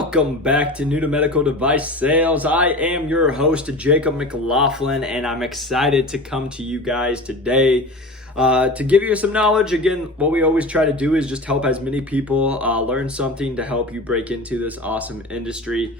Welcome back to New to Medical Device Sales. I am your host, Jacob McLaughlin, and I'm excited to come to you guys today to give you some knowledge. Again, what we always try to do is just help as many people learn something to help you break into this awesome industry.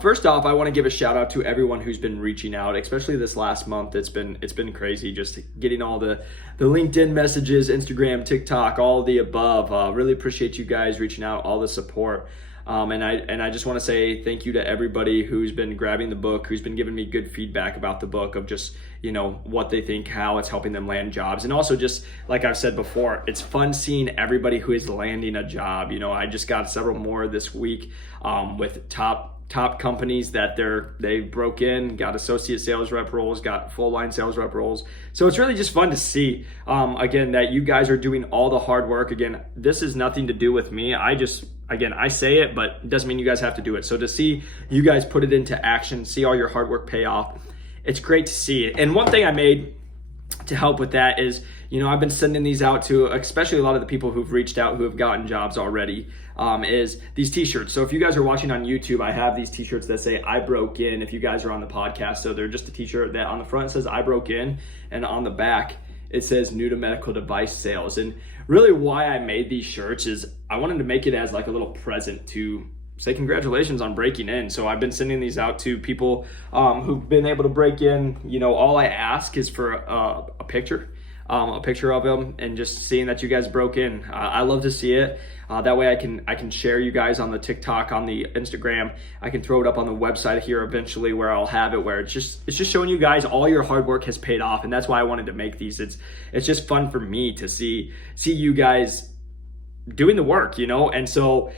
First off, I want to give a shout out to everyone who's been reaching out, especially this last month. It's been crazy just getting all the LinkedIn messages, Instagram, TikTok, all of the above. Really appreciate you guys reaching out, all the support. And I just want to say thank you to everybody who's been grabbing the book, who's been giving me good feedback about the book of just, what they think, how it's helping them land jobs. And also just like I've said before, it's fun seeing everybody who is landing a job. I just got several more this week with top companies that they broke in, got associate sales rep roles, got full line sales rep roles. So it's really just fun to see, again, that you guys are doing all the hard work. Again, this is nothing to do with me. I say it, but it doesn't mean you guys have to do it. So to see you guys put it into action, see all your hard work pay off, it's great to see it. And one thing I made to help with that is, I've been sending these out to especially a lot of the people who've reached out who have gotten jobs already, is these t-shirts. So if you guys are watching on YouTube, I have these t-shirts that say I broke in if you guys are on the podcast. So they're just a t-shirt that on the front says I broke in, and on the back it says New to Medical Device Sales. And really why I made these shirts is I wanted to make it as like a little present to say congratulations on breaking in. So I've been sending these out to people who've been able to break in. All I ask is for a picture of them and just seeing that you guys broke in. I love to see it. That way I can share you guys on the TikTok, on the Instagram. I can throw it up on the website here eventually where I'll have it, where it's just showing you guys all your hard work has paid off. And that's why I wanted to make these. It's just fun for me to see you guys doing the work, And so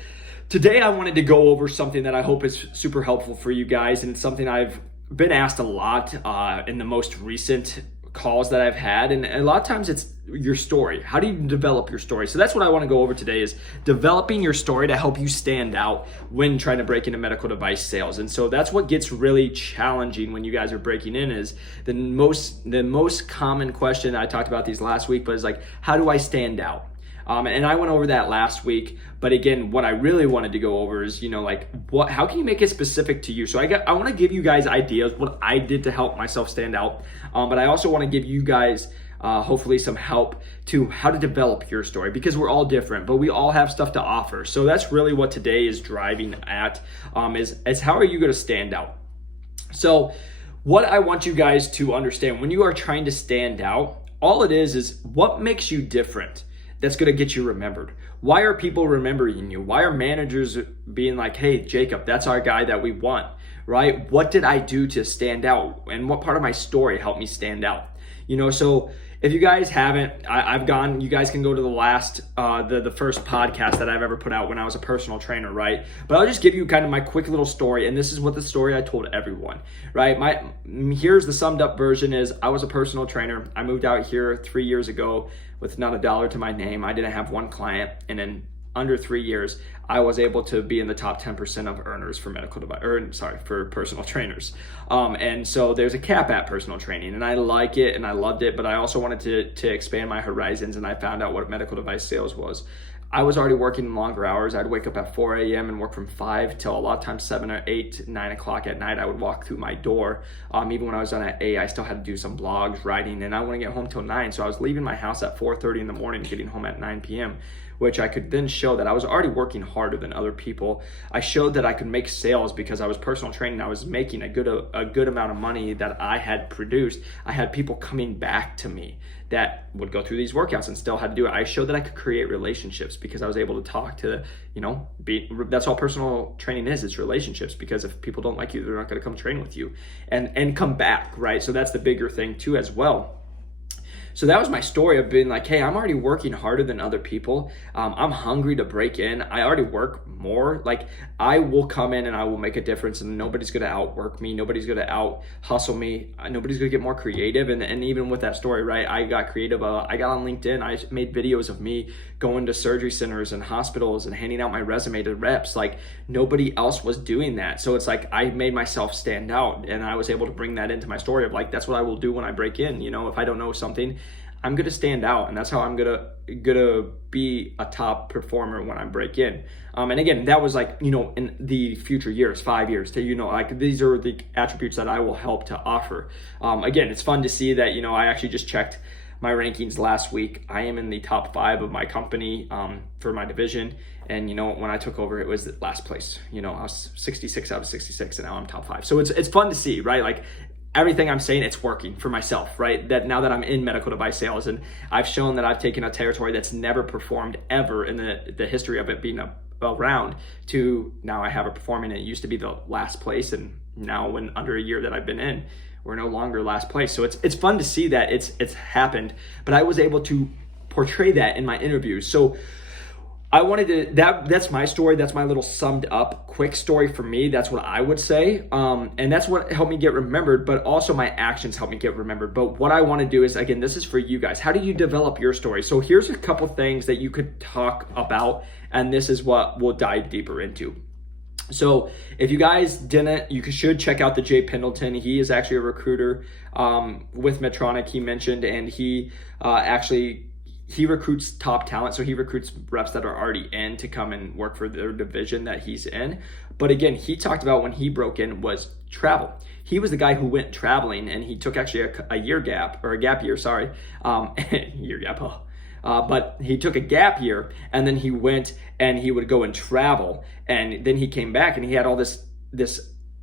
today I wanted to go over something that I hope is super helpful for you guys. And it's something I've been asked a lot in the most recent calls that I've had, and a lot of times it's your story. How do you develop your story? So that's what I want to go over today, is developing your story to help you stand out when trying to break into medical device sales. And so that's what gets really challenging when you guys are breaking in, is the most common question. I talked about these last week, but it's like, how do I stand out? And I went over that last week, but again, what I really wanted to go over is, how can you make it specific to you? So I want to give you guys ideas, what I did to help myself stand out. But I also want to give you guys, hopefully some help to how to develop your story, because we're all different, but we all have stuff to offer. So that's really what today is driving at, is how are you going to stand out? So what I want you guys to understand when you are trying to stand out, all it is what makes you different. That's going to get you remembered. Why are people remembering you? Why are managers being like, hey, Jacob, that's our guy that we want, right? What did I do to stand out? And what part of my story helped me stand out? So if you guys haven't, you guys can go to the last, the first podcast that I've ever put out when I was a personal trainer, right? But I'll just give you kind of my quick little story. And this is what the story I told everyone, right? Here's the summed up version is I was a personal trainer. I moved out here 3 years ago with not a dollar to my name. I didn't have one client. And in under 3 years, I was able to be in the top 10% of earners for for personal trainers. And so there's a cap at personal training, and I like it and I loved it, but I also wanted to expand my horizons, and I found out what medical device sales was. I was already working longer hours. I'd wake up at 4 a.m. and work from 5 till a lot of times 7 or 8, 9 o'clock at night. I would walk through my door. Even when I was done at 8, I still had to do some blogs, writing, and I wouldn't get home till 9. So I was leaving my house at 4:30 in the morning, getting home at 9 p.m., which I could then show that I was already working harder than other people. I showed that I could make sales because I was personal training. I was making a good amount of money that I had produced. I had people coming back to me that would go through these workouts and still had to do it. I showed that I could create relationships because I was able to talk to, that's all personal training is. It's relationships, because if people don't like you, they're not going to come train with you and come back, right? So that's the bigger thing too as well. So that was my story of being like, hey, I'm already working harder than other people. I'm hungry to break in. I already work more. Like, I will come in and I will make a difference, and nobody's going to outwork me. Nobody's going to out hustle me. Nobody's going to get more creative. And even with that story, right, I got creative. I got on LinkedIn. I made videos of me going to surgery centers and hospitals and handing out my resume to reps. Like, nobody else was doing that. So it's like I made myself stand out, and I was able to bring that into my story of like, that's what I will do when I break in. If I don't know something, I'm going to stand out, and that's how I'm going to be a top performer when I break in. And again, that was like, in the future years, 5 years to, like these are the attributes that I will help to offer. Again, it's fun to see that, I actually just checked my rankings last week. I am in the top 5 of my company for my division. And when I took over, it was last place. I was 66 out of 66, and now I'm top 5. So it's fun to see, right? Like, everything I'm saying, it's working for myself, right? That now that I'm in medical device sales, and I've shown that I've taken a territory that's never performed ever in the history of it being around, to now I have it performing. It used to be the last place, and now when under a year that I've been in, we're no longer last place. So it's fun to see that it's happened, but I was able to portray that in my interviews. So I wanted to, that's my story. That's my little summed up quick story for me. That's what I would say. And that's what helped me get remembered, but also my actions helped me get remembered. But what I want to do is, again, this is for you guys. How do you develop your story? So here's a couple things that you could talk about, and this is what we'll dive deeper into. So if you guys didn't, you should check out the Jay Pendleton. He is actually a recruiter with Medtronic, he mentioned, and he recruits top talent. So he recruits reps that are already in to come and work for their division that he's in. But again, he talked about when he broke in was travel. He was the guy who went traveling, and he took actually a gap year, sorry. Year gap, but he took a gap year, and then he went and he would go and travel. And then he came back and he had all this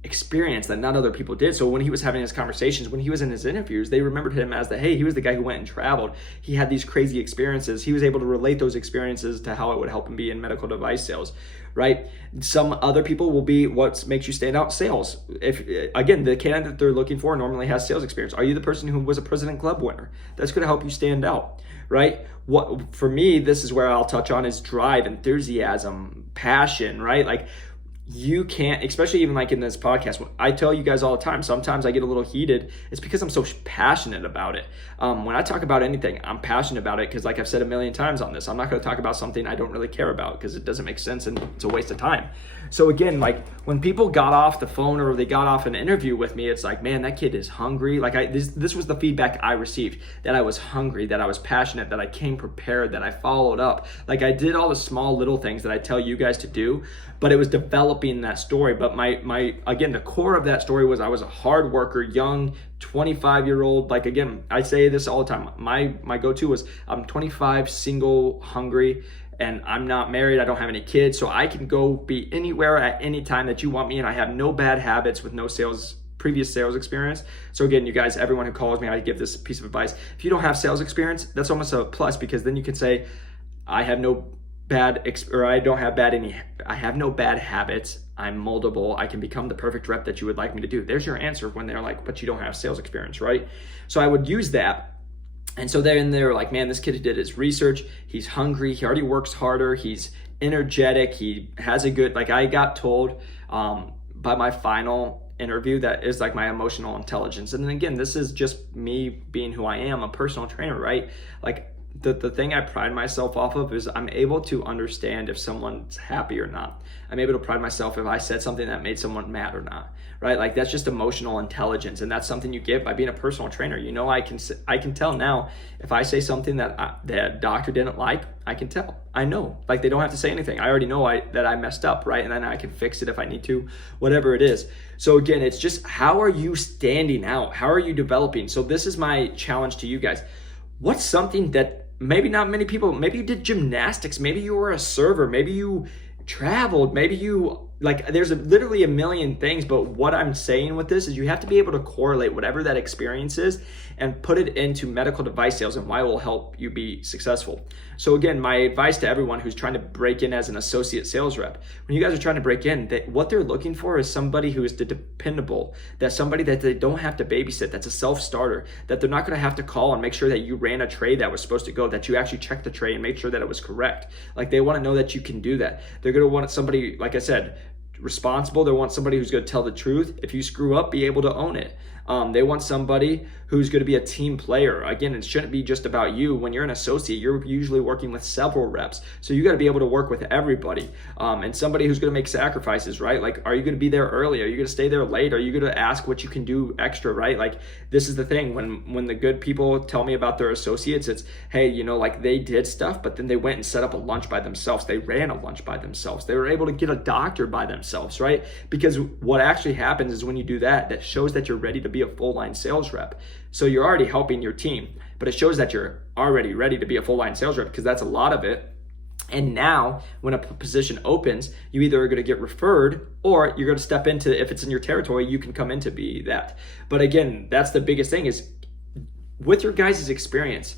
experience that not other people did. So when he was having his conversations, when he was in his interviews, they remembered him as he was the guy who went and traveled. He had these crazy experiences. He was able to relate those experiences to how it would help him be in medical device sales, right? Some other people will be what makes you stand out, sales. If again, the candidate they're looking for normally has sales experience. Are you the person who was a President Club winner? That's going to help you stand out, right? What for me, this is where I'll touch on is drive, enthusiasm, passion, right? Like, you can't, especially even like in this podcast, I tell you guys all the time, sometimes I get a little heated. It's because I'm so passionate about it. When I talk about anything, I'm passionate about it because, like I've said a million times on this, I'm not going to talk about something I don't really care about because it doesn't make sense and it's a waste of time. So again, like when people got off the phone or they got off an interview with me, it's like, man, that kid is hungry. Like this was the feedback I received, that I was hungry, that I was passionate, that I came prepared, that I followed up. Like I did all the small little things that I tell you guys to do, but it was developing that story. But my again, the core of that story was I was a hard worker, young, 25-year-old. Like again, I say this all the time. My go-to was I'm 25, single, hungry, and I'm not married. I don't have any kids, so I can go be anywhere at any time that you want me, and I have no bad habits with no previous sales experience. So again, you guys, everyone who calls me, I give this piece of advice. If you don't have sales experience, that's almost a plus, because then you can say, I have no bad habits. I'm moldable. I can become the perfect rep that you would like me to do. There's your answer when they're like, but you don't have sales experience, right? So I would use that. And so then they're like, man, this kid did his research. He's hungry. He already works harder. He's energetic. He has a good, like I got told by my final interview that is like my emotional intelligence. And then again, this is just me being who I am, a personal trainer, right? Like the thing I pride myself off of is I'm able to understand if someone's happy or not. I'm able to pride myself if I said something that made someone mad or not, right? Like that's just emotional intelligence, and that's something you get by being a personal trainer. I can tell now if I say something that that doctor didn't like, I can tell. I know, like they don't have to say anything. I already know that I messed up, right? And then I can fix it if I need to, whatever it is. So again, it's just how are you standing out? How are you developing? So this is my challenge to you guys. What's something that maybe not many people, maybe you did gymnastics, maybe you were a server, maybe you traveled, maybe you, like there's literally a million things, but what I'm saying with this is you have to be able to correlate whatever that experience is and put it into medical device sales and why it will help you be successful. So again, my advice to everyone who's trying to break in as an associate sales rep, when you guys are trying to break in, what they're looking for is somebody who is dependable, that's somebody that they don't have to babysit, that's a self-starter, that they're not going to have to call and make sure that you ran a tray that was supposed to go, that you actually checked the tray and made sure that it was correct. Like they want to know that you can do that. They're going to want somebody, like I said, responsible. They want somebody who's going to tell the truth. If you screw up, be able to own it. They want somebody who's going to be a team player. Again, it shouldn't be just about you. When you're an associate, you're usually working with several reps. So you got to be able to work with everybody. And somebody who's going to make sacrifices, right? Like, are you going to be there early? Are you going to stay there late? Are you going to ask what you can do extra, right? Like, this is the thing. When the good people tell me about their associates, it's, hey, like they did stuff, but then they went and set up a lunch by themselves. They ran a lunch by themselves. They were able to get a doctor by themselves, right? Because what actually happens is when you do that, that shows that you're ready to be a full line sales rep. So you're already helping your team, but it shows that you're already ready to be a full line sales rep, because that's a lot of it. And now when a position opens, you either are going to get referred or you're going to step into, if it's in your territory, you can come in to be that. But again, that's the biggest thing is with your guys' experience.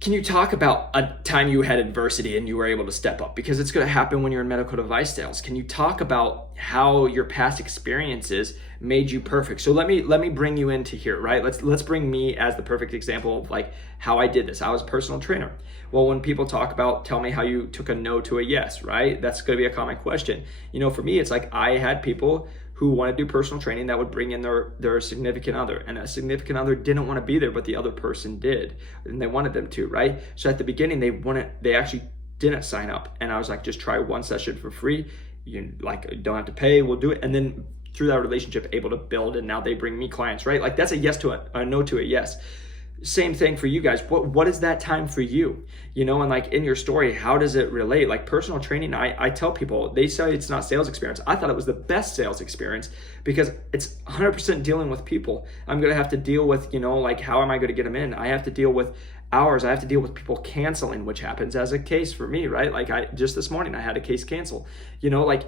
Can you talk about a time you had adversity and you were able to step up? Because it's going to happen when you're in medical device sales. Can you talk about how your past experiences made you perfect? So let me bring you into here, right? Let's bring me as the perfect example of like how I did this. I was a personal trainer. Well, when people talk about, tell me how you took a no to a yes, right? That's going to be a common question. For me, it's like I had people who want to do personal training that would bring in their significant other, and a significant other didn't want to be there, but the other person did, and they wanted them to, right? So at the beginning, they actually didn't sign up, and I was like, just try one session for free. You don't have to pay, we'll do it. And then through that relationship, able to build, and now they bring me clients, right? Like that's a yes to a no to a yes. Same thing for you guys. What is that time for you? And like in your story, how does it relate? Like personal training, I tell people, they say it's not sales experience. I thought it was the best sales experience because it's 100% dealing with people. I'm going to have to deal with, like how am I going to get them in? I have to deal with hours. I have to deal with people canceling, which happens as a case for me, right? Like just this morning, I had a case cancel, like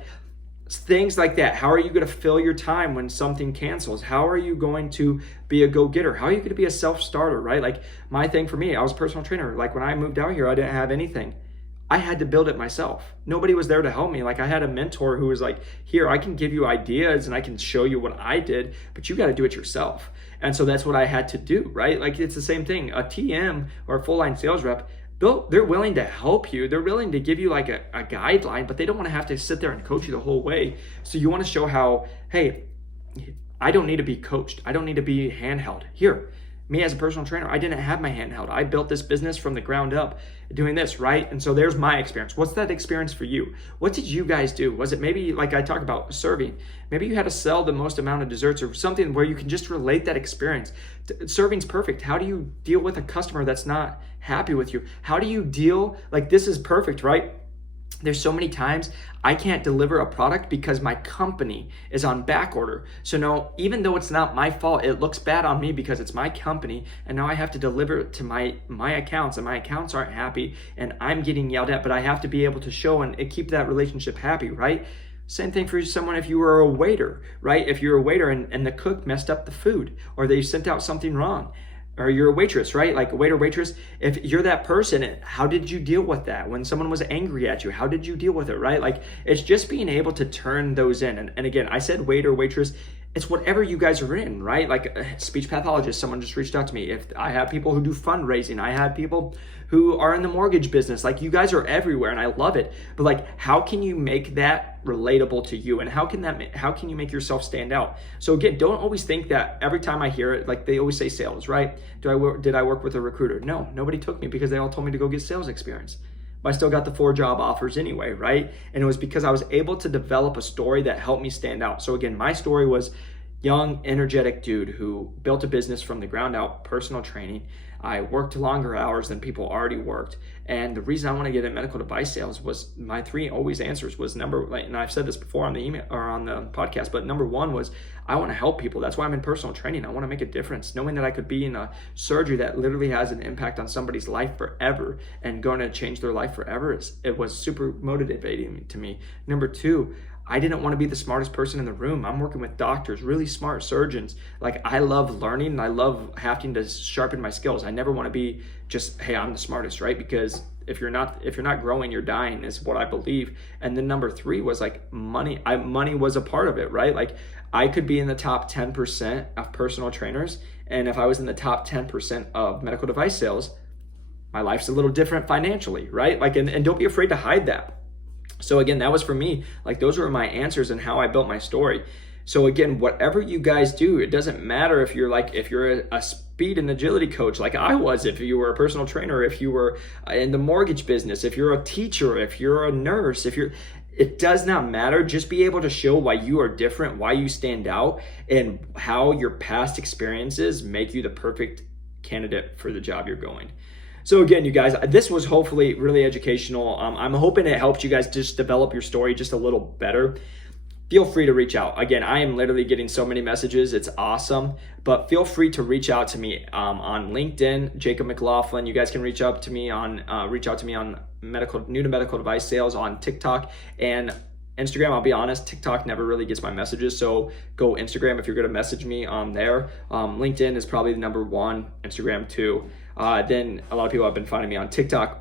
things like that. How are you going to fill your time when something cancels? How are you going to be a go-getter? How are you going to be a self-starter, right? Like my thing for me, I was a personal trainer. Like when I moved out here, I didn't have anything. I had to build it myself. Nobody was there to help me. Like I had a mentor who was like, here, I can give you ideas and I can show you what I did, but you got to do it yourself. And so that's what I had to do, right? Like it's the same thing. A TM or a full-line sales rep, they're willing to help you. They're willing to give you like a guideline, but they don't want to have to sit there and coach you the whole way. So you want to show how, hey, I don't need to be coached. I don't need to be handheld. Here, me as a personal trainer, I didn't have my handheld. I built this business from the ground up doing this, right? And so there's my experience. What's that experience for you? What did you guys do? Was it maybe like I talk about serving? Maybe you had to sell the most amount of desserts or something where you can just relate that experience. Serving's perfect. How do you deal with a customer that's not happy with you? How do you deal, like this is perfect, right? There's so many times I can't deliver a product because my company is on back order. So no, even though it's not my fault, it looks bad on me because it's my company, and now I have to deliver it to my accounts, and my accounts aren't happy, and I'm getting yelled at, but I have to be able to show and keep that relationship happy, right? Same thing for someone if you were a waiter, right? If you're a waiter and the cook messed up the food, or they sent out something wrong, or you're a waitress, right? Like a waiter, waitress, if you're that person, how did you deal with that? When someone was angry at you, how did you deal with it, right? Like it's just being able to turn those in. And again, I said waiter, waitress, it's whatever you guys are in, right? Like a speech pathologist, someone just reached out to me. If I have people who do fundraising, I have people who are in the mortgage business, like you guys are everywhere and I love it. But like, how can you make that relatable to you? And how can you make yourself stand out? So again, don't always think that every time I hear it, like they always say sales, right? Did I work with a recruiter? No, nobody took me because they all told me to go get sales experience. But I still got the 4 job offers anyway, right? And it was because I was able to develop a story that helped me stand out. So again, my story was young, energetic dude who built a business from the ground out, personal training. I worked longer hours than people already worked. And the reason I want to get in medical device sales was my 3 always answers was and I've said this before on the email or on the podcast, but number 1 was I want to help people. That's why I'm in personal training. I want to make a difference. Knowing that I could be in a surgery that literally has an impact on somebody's life forever and going to change their life forever, it was super motivating to me. Number 2, I didn't want to be the smartest person in the room. I'm working with doctors, really smart surgeons. Like I love learning and I love having to sharpen my skills. I never want to be just, hey, I'm the smartest, right? Because if you're not growing, you're dying is what I believe. And then number 3 was like money. Money was a part of it, right? Like I could be in the top 10% of personal trainers. And if I was in the top 10% of medical device sales, my life's a little different financially, right? Like, and don't be afraid to hide that. So again, that was for me, like those were my answers and how I built my story. So again, whatever you guys do, it doesn't matter if you're a speed and agility coach like I was, if you were a personal trainer, if you were in the mortgage business, if you're a teacher, if you're a nurse, it does not matter. Just be able to show why you are different, why you stand out, and how your past experiences make you the perfect candidate for the job you're going. So again, you guys, this was hopefully really educational. I'm hoping it helped you guys just develop your story just a little better. Feel free to reach out. Again, I am literally getting so many messages. It's awesome. But feel free to reach out to me on LinkedIn, Jacob McLaughlin. You guys can reach out to me on new to medical device sales on TikTok and Instagram. I'll be honest, TikTok never really gets my messages, so go Instagram if you're going to message me on there. LinkedIn is probably the number one, Instagram too. Then a lot of people have been finding me on TikTok.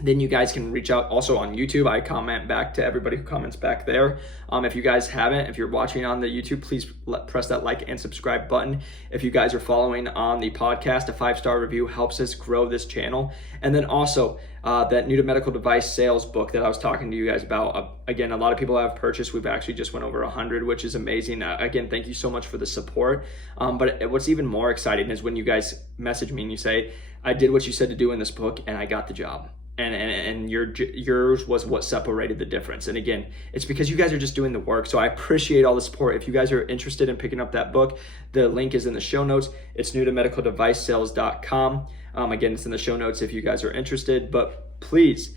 Then you guys can reach out also on YouTube. I comment back to everybody who comments back there. If you guys haven't, if you're watching on the YouTube, please press that like and subscribe button. If you guys are following on the podcast, a 5-star review helps us grow this channel. And then also that new to medical device sales book that I was talking to you guys about. Again, a lot of people have purchased. We've actually just went over 100, which is amazing. Again, thank you so much for the support. But what's even more exciting is when you guys message me and you say, I did what you said to do in this book and I got the job. And yours was what separated the difference. And again, it's because you guys are just doing the work. So I appreciate all the support. If you guys are interested in picking up that book, the link is in the show notes. It's newtomedicaldevicesales.com. Again, it's in the show notes if you guys are interested. But please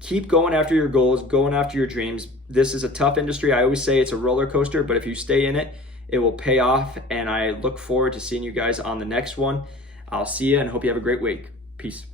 keep going after your goals, going after your dreams. This is a tough industry. I always say it's a roller coaster, but if you stay in it, it will pay off. And I look forward to seeing you guys on the next one. I'll see you and hope you have a great week. Peace.